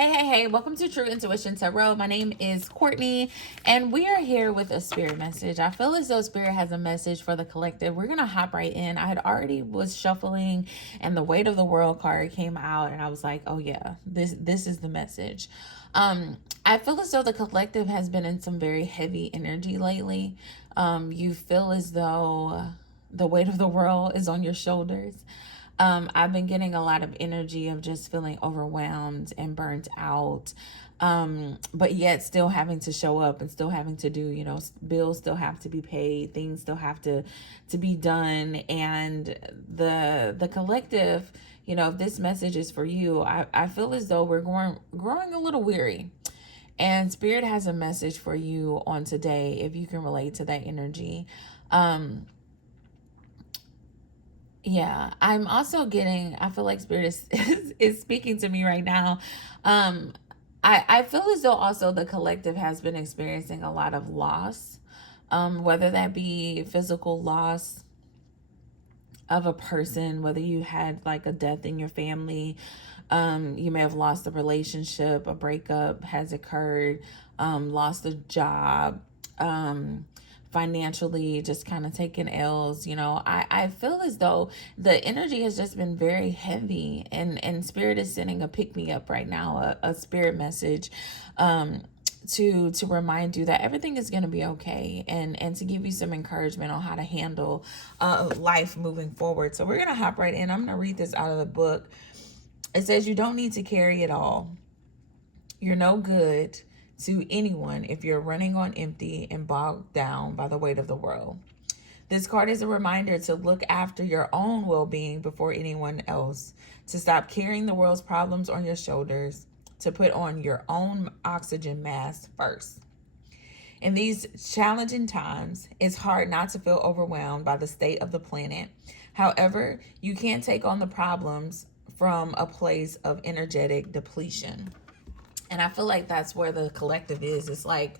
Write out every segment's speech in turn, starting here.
Hey, welcome to True Intuition Tarot. My name is Courtney, and we are here with a spirit message. I feel as though spirit has a message for the collective. We're going to hop right in. I had already was shuffling, and the Weight of the World card came out, and I was like, oh yeah, this is the message. I feel as though the collective has been in some very heavy energy lately. You feel as though the weight of the world is on your shoulders. I've been getting a lot of energy of just feeling overwhelmed and burnt out, but yet still having to show up and still having to do, bills still have to be paid, things still have to be done. And the collective, if this message is for you, I feel as though we're growing a little weary. And Spirit has a message for you on today, if you can relate to that energy. Yeah, I'm also getting, I feel like Spirit is speaking to me right now. I feel as though also the collective has been experiencing a lot of loss, whether that be physical loss of a person, whether you had like a death in your family, you may have lost a relationship, a breakup has occurred, lost a job, financially just kind of taking L's. I feel as though the energy has just been very heavy, and Spirit is sending a pick me up right now, a spirit message, to remind you that everything is going to be okay, and to give you some encouragement on how to handle life moving forward. So we're going to hop right in. I'm going to read this out of the book. It says, you don't need to carry it all. You're no good to anyone if you're running on empty and bogged down by the weight of the world. This card is a reminder to look after your own well-being before anyone else, to stop carrying the world's problems on your shoulders, to put on your own oxygen mask first. In these challenging times, it's hard not to feel overwhelmed by the state of the planet. However, you can't take on the problems from a place of energetic depletion. And I feel like that's where the collective is. It's like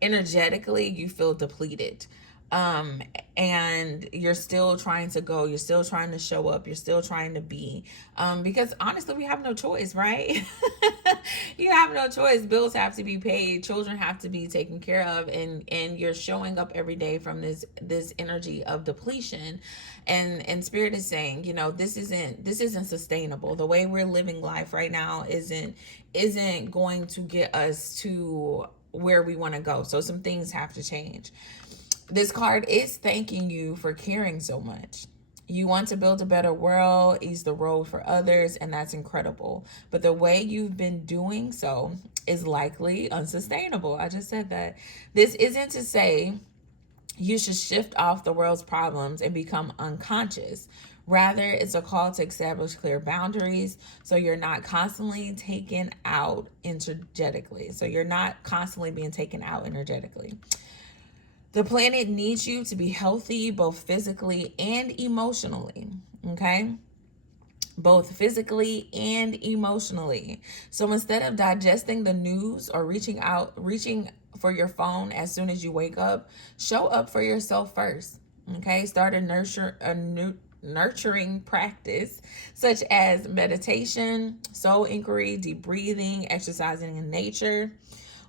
energetically you feel depleted. And you're still trying to go, you're still trying to show up, you're still trying to be, because honestly, we have no choice, right? You have no choice. Bills have to be paid, children have to be taken care of, and you're showing up every day from this energy of depletion. And Spirit is saying, this isn't sustainable. The way we're living life right now isn't going to get us to where we want to go. So some things have to change. This card is thanking you for caring so much. You want to build a better world, ease the road for others, and that's incredible. But the way you've been doing so is likely unsustainable. I just said that. This isn't to say you should shift off the world's problems and become unconscious. Rather, it's a call to establish clear boundaries so you're not constantly taken out energetically. So you're not constantly being taken out energetically. The planet needs you to be healthy, both physically and emotionally, okay? Both physically and emotionally. So instead of digesting the news or reaching for your phone as soon as you wake up, show up for yourself first, okay? Start a nurturing practice such as meditation, soul inquiry, deep breathing, exercising in nature.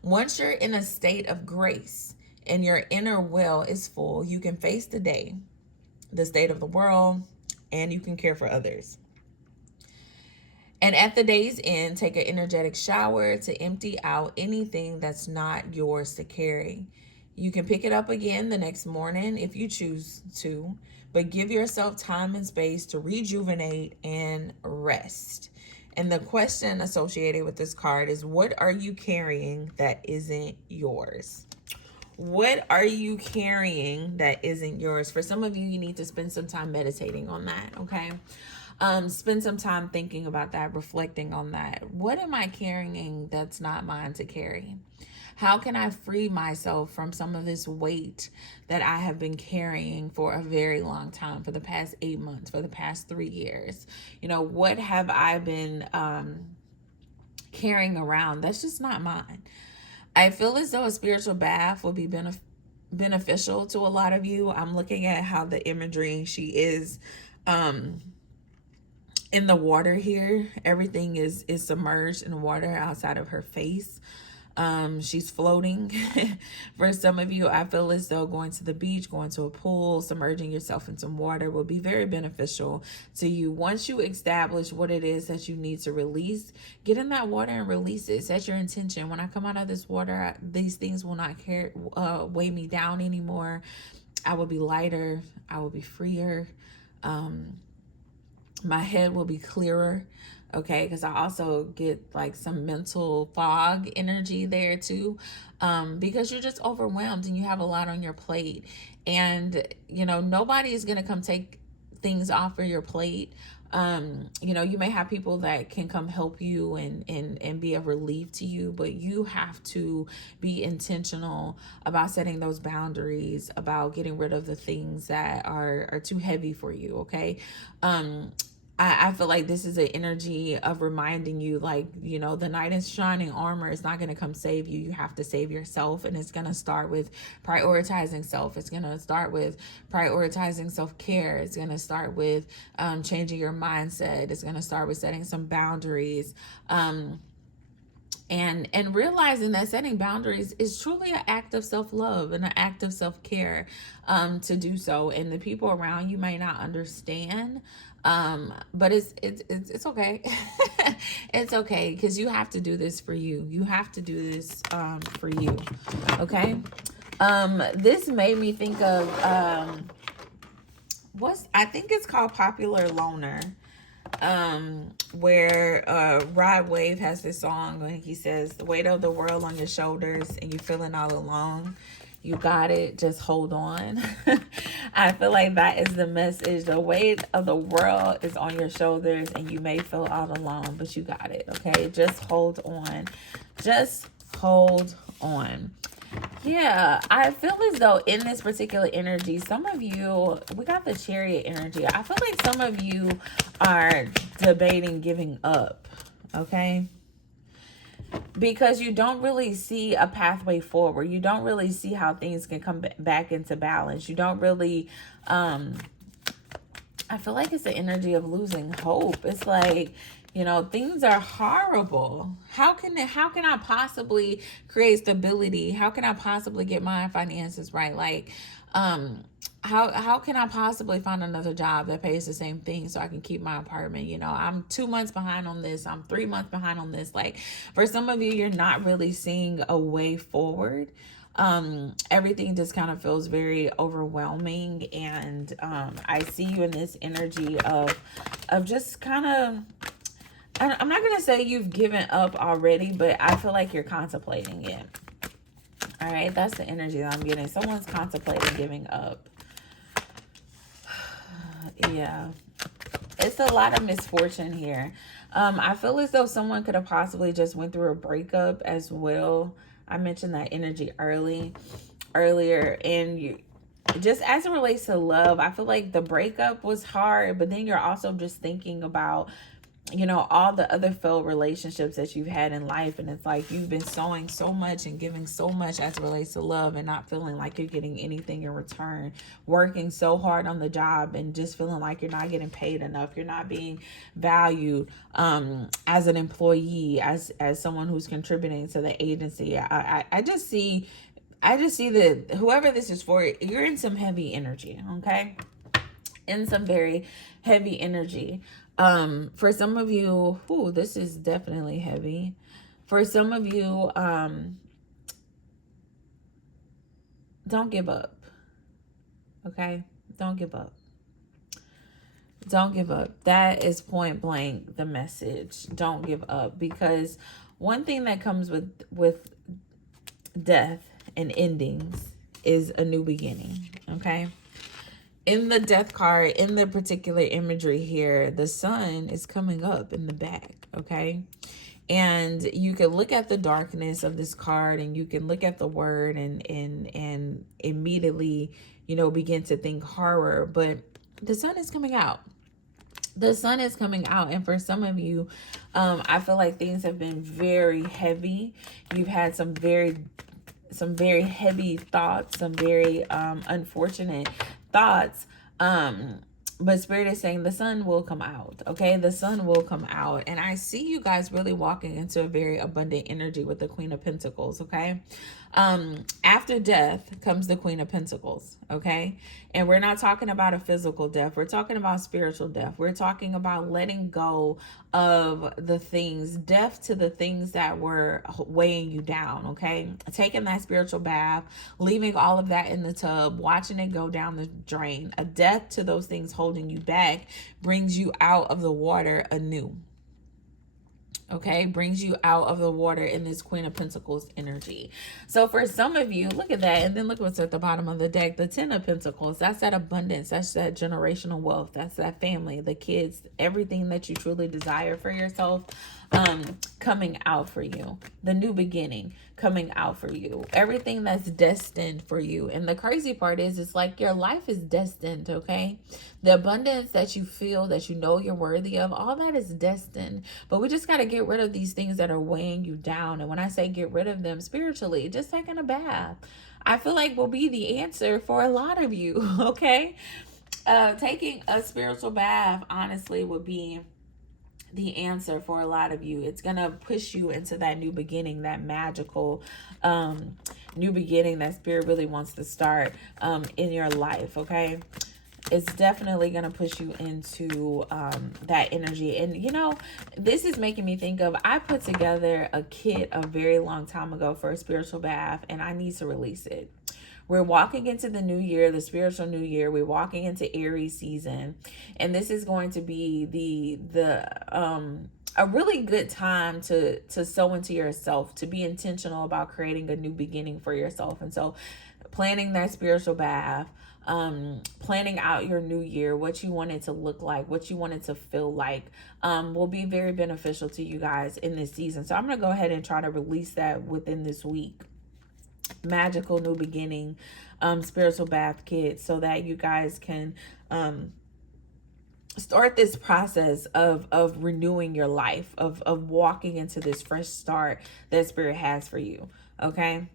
Once you're in a state of grace, and your inner well is full, you can face the day, the state of the world, and you can care for others. And at the day's end, take an energetic shower to empty out anything that's not yours to carry. You can pick it up again the next morning if you choose to, but give yourself time and space to rejuvenate and rest. And the question associated with this card is, what are you carrying that isn't yours? What are you carrying that isn't yours? For some of you, you need to spend some time meditating on that, okay? Spend some time thinking about that, reflecting on that. What am I carrying that's not mine to carry? How can I free myself from some of this weight that I have been carrying for a very long time, for the past 8 months, for the past 3 years? What have I been carrying around that's just not mine? I feel as though a spiritual bath will be beneficial to a lot of you. I'm looking at how the imagery, she is in the water here. Everything is submerged in water outside of her face. She's floating. For some of you, I feel as though going to the beach, going to a pool, submerging yourself in some water will be very beneficial to you. Once you establish what it is that you need to release, get in that water and release it. Set your intention. When I come out of this water, these things will not weigh me down anymore. I will be lighter. I will be freer. My head will be clearer. Okay, because I also get like some mental fog energy there too, because you're just overwhelmed and you have a lot on your plate. And you know, nobody is going to come take things off of your plate. You know, you may have people that can come help you and be a relief to you, but you have to be intentional about setting those boundaries, about getting rid of the things that are too heavy for you. Okay. I feel like this is an energy of reminding you, like, you know, the knight in shining armor is not going to come save you. You have to save yourself. And it's going to start with prioritizing self. It's going to start with prioritizing self-care. It's going to start with changing your mindset. It's going to start with setting some boundaries. And realizing that setting boundaries is truly an act of self-love and an act of self-care, to do so. And the people around you may not understand, but it's okay. It's okay, because you have to do this for you. You have to do this for you. Okay. This made me think of I think it's called Popular Loner, where Rod Wave has this song when he says, the weight of the world on your shoulders and you're feeling all alone. You got it. Just hold on. I feel like that is the message. The weight of the world is on your shoulders and you may feel all alone, but you got it. Okay. Just hold on. Just hold on. Yeah, I feel as though in this particular energy, some of you, we got the Chariot energy. I feel like some of you are debating giving up, okay? Because you don't really see a pathway forward. You don't really see how things can come back into balance. You don't really, I feel like it's the energy of losing hope. It's like, you know, things are horrible. How can I possibly create stability? How can I possibly get my finances right? Like, how can I possibly find another job that pays the same thing so I can keep my apartment? You know, I'm 2 months behind on this. I'm 3 months behind on this. Like, for some of you, you're not really seeing a way forward. Everything just kind of feels very overwhelming. And I see you in this energy of just kind of, I'm not going to say you've given up already, but I feel like you're contemplating it. All right. That's the energy that I'm getting. Someone's contemplating giving up. Yeah. It's a lot of misfortune here. I feel as though someone could have possibly just went through a breakup as well. I mentioned that energy earlier. And you, just as it relates to love, I feel like the breakup was hard, but then you're also just thinking about, you know, all the other failed relationships that you've had in life. And it's like you've been sowing so much and giving so much as it relates to love and not feeling like you're getting anything in return, working so hard on the job and just feeling like you're not getting paid enough. You're not being valued as an employee, as someone who's contributing to the agency. I just see that whoever this is for, you're in some heavy energy. Okay. In some very heavy energy. For some of you, this is definitely heavy. For some of you, don't give up. Okay? Don't give up. Don't give up. That is point blank the message. Don't give up, because one thing that comes with death and endings is a new beginning. Okay? In the death card, in the particular imagery here, the sun is coming up in the back, okay? And you can look at the darkness of this card and you can look at the word and immediately, you know, begin to think horror. But the sun is coming out. The sun is coming out. And for some of you, I feel like things have been very heavy. You've had some very heavy thoughts, some very unfortunate thoughts, But Spirit is saying the sun will come out. Okay, the sun will come out. And I see you guys really walking into a very abundant energy with the Queen of Pentacles. Okay, after death comes the Queen of Pentacles. Okay, and we're not talking about a physical death, we're talking about spiritual death. We're talking about letting go of the things, death to the things that were weighing you down. Okay, taking that spiritual bath, leaving all of that in the tub, watching it go down the drain. A death to those things holding you back brings you out of the water anew. Okay, brings you out of the water in this Queen of Pentacles energy. So for some of you, look at that. And then look what's at the bottom of the deck. The Ten of Pentacles. That's that abundance. That's that generational wealth. That's that family, the kids, everything that you truly desire for yourself coming out for you. The new beginning coming out for you. Everything that's destined for you. And the crazy part is, it's like your life is destined, okay? The abundance that you feel, that you know you're worthy of, all that is destined. But we just got to get rid of these things that are weighing you down. And when I say get rid of them spiritually, just taking a bath, I feel like will be the answer for a lot of you, okay? Taking a spiritual bath, honestly, would be the answer for a lot of you. It's gonna push you into that new beginning, that magical new beginning that Spirit really wants to start in your life. Okay, it's definitely going to push you into that energy. And you know, this is making me think of, I put together a kit a very long time ago for a spiritual bath, and I need to release it. We're walking into the new year, the spiritual new year. We're walking into Aries season, and this is going to be a really good time to sow into yourself, to be intentional about creating a new beginning for yourself. And so planning that spiritual bath, planning out your new year, what you want it to look like, what you want it to feel like, will be very beneficial to you guys in this season. So I'm going to go ahead and try to release that within this week. Magical new beginning, spiritual bath kit, so that you guys can start this process of renewing your life, of walking into this fresh start that Spirit has for you. Okay,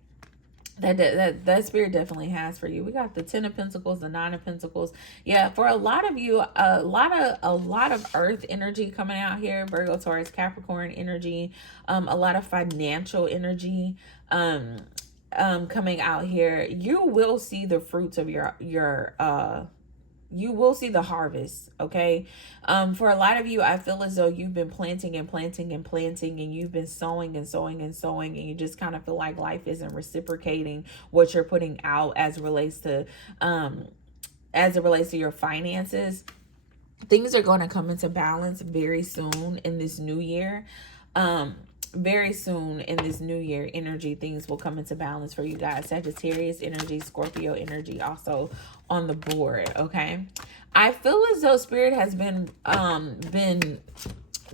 that Spirit definitely has for you. We got the Ten of Pentacles, the Nine of Pentacles. Yeah, for a lot of you, a lot of earth energy coming out here. Virgo, Taurus, Capricorn energy, a lot of financial energy coming out here. You will see the fruits of your you will see the harvest. Okay, for a lot of you, I feel as though you've been planting and planting and planting, and you've been sowing and sowing and sowing, and you just kind of feel like life isn't reciprocating what you're putting out as it relates to your finances. Things are going to come into balance very soon in this new year. Very soon in this new year energy, things will come into balance for you guys. Sagittarius energy, Scorpio energy also on the board. Okay, I feel as though Spirit has been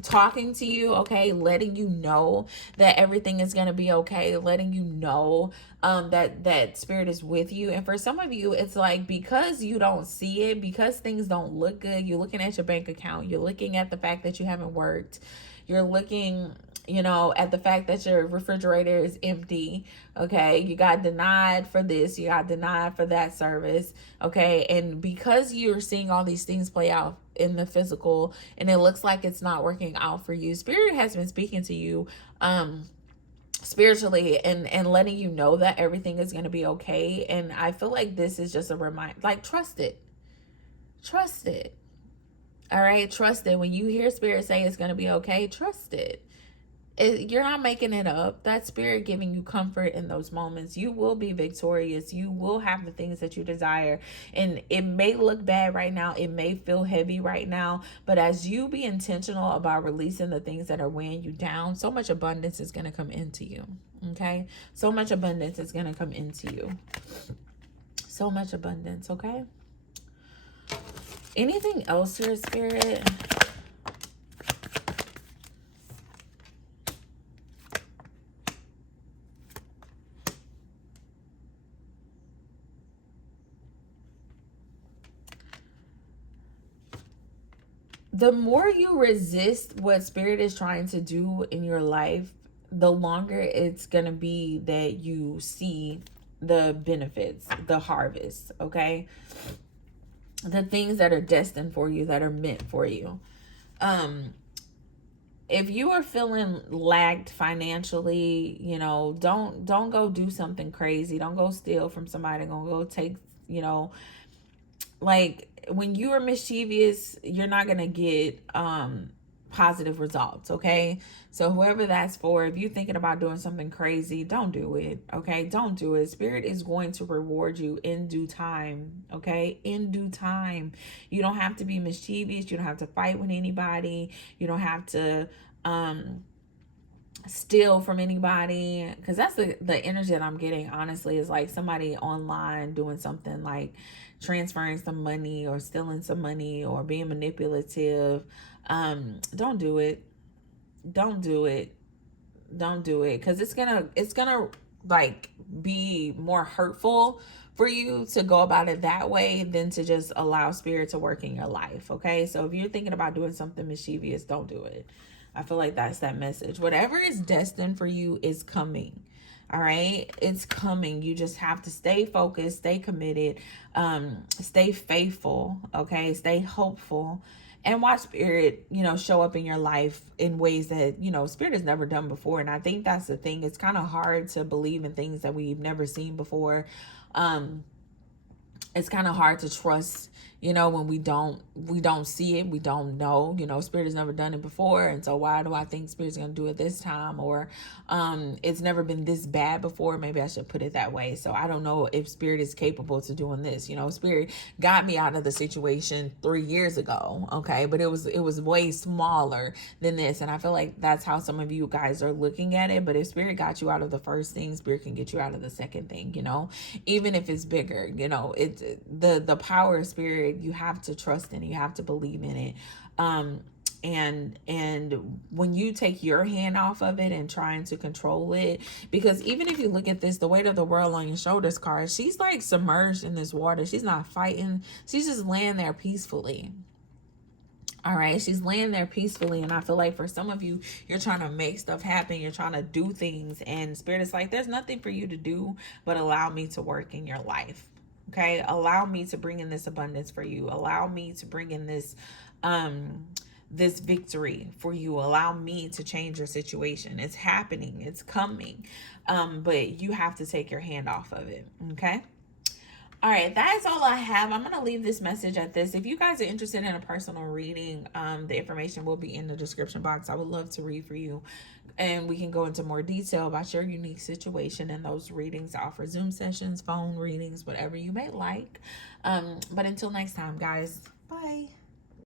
talking to you, okay, letting you know that everything is going to be okay, letting you know that Spirit is with you. And for some of you, it's like, because you don't see it, because things don't look good, you're looking at your bank account, you're looking at the fact that you haven't worked, you're looking, you know, at the fact that your refrigerator is empty. Okay, you got denied for this, you got denied for that service. Okay, and because you're seeing all these things play out in the physical, and it looks like it's not working out for you, Spirit has been speaking to you spiritually and letting you know that everything is going to be okay. And I feel like this is just a reminder, like, trust it. All right, trust it. When you hear Spirit say it's going to be okay, trust it. You're not making it up. That Spirit giving you comfort in those moments. You will be victorious. You will have the things that you desire. And it may look bad right now, it may feel heavy right now, but as you be intentional about releasing the things that are weighing you down, so much abundance is going to come into you. Okay, so much abundance is going to come into you. So much abundance. Okay, anything else here, Spirit? The more you resist what Spirit is trying to do in your life, the longer it's going to be that you see the benefits, the harvest. Okay, the things that are destined for you, that are meant for you. Um, if you are feeling lagged financially, don't go do something crazy. Don't go steal from somebody. Don't go take, like, when you are mischievous, you're not gonna get positive results. Okay, so whoever that's for, if you're thinking about doing something crazy, don't do it. Okay, don't do it. Spirit is going to reward you in due time. Okay, in due time. You don't have to be mischievous. You don't have to fight with anybody. You don't have to steal from anybody, because that's the energy that I'm getting, honestly, is like somebody online doing something like transferring some money or stealing some money or being manipulative. Don't do it. Don't do it. Don't do it, because it's gonna like be more hurtful for you to go about it that way than to just allow spirit to work in your life. Okay, so if you're thinking about doing something mischievous, don't do it. I feel like that's that message. Whatever is destined for you is coming. All right, it's coming. You just have to stay focused, stay committed, stay faithful. Okay, stay hopeful, and watch spirit, show up in your life in ways that, spirit has never done before. And I think that's the thing. It's kind of hard to believe in things that we've never seen before. It's kind of hard to trust, when we don't see it, we don't know. Spirit has never done it before, and so why do I think spirit's gonna do it this time? Or it's never been this bad before. Maybe I should put it that way. So I don't know if spirit is capable to doing this. Spirit got me out of the situation 3 years ago, okay, but it was way smaller than this. And I feel like that's how some of you guys are looking at it. But if spirit got you out of the first thing, spirit can get you out of the second thing, even if it's bigger. It's the power of spirit. You have to trust in it. You have to believe in it. And when you take your hand off of it and trying to control it, because even if you look at this, the weight of the world on your shoulders card, she's like submerged in this water. She's not fighting. She's just laying there peacefully. All right, she's laying there peacefully. And I feel like for some of you, you're trying to make stuff happen. You're trying to do things, and spirit is like, there's nothing for you to do but allow me to work in your life. Okay, allow me to bring in this abundance for you. Allow me to bring in this victory for you. Allow me to change your situation. It's happening. It's coming. But you have to take your hand off of it. Okay. All right, that is all I have. I'm going to leave this message at this. If you guys are interested in a personal reading, the information will be in the description box. I would love to read for you, and we can go into more detail about your unique situation. And those readings offer Zoom sessions, phone readings, whatever you may like. But until next time, guys, bye.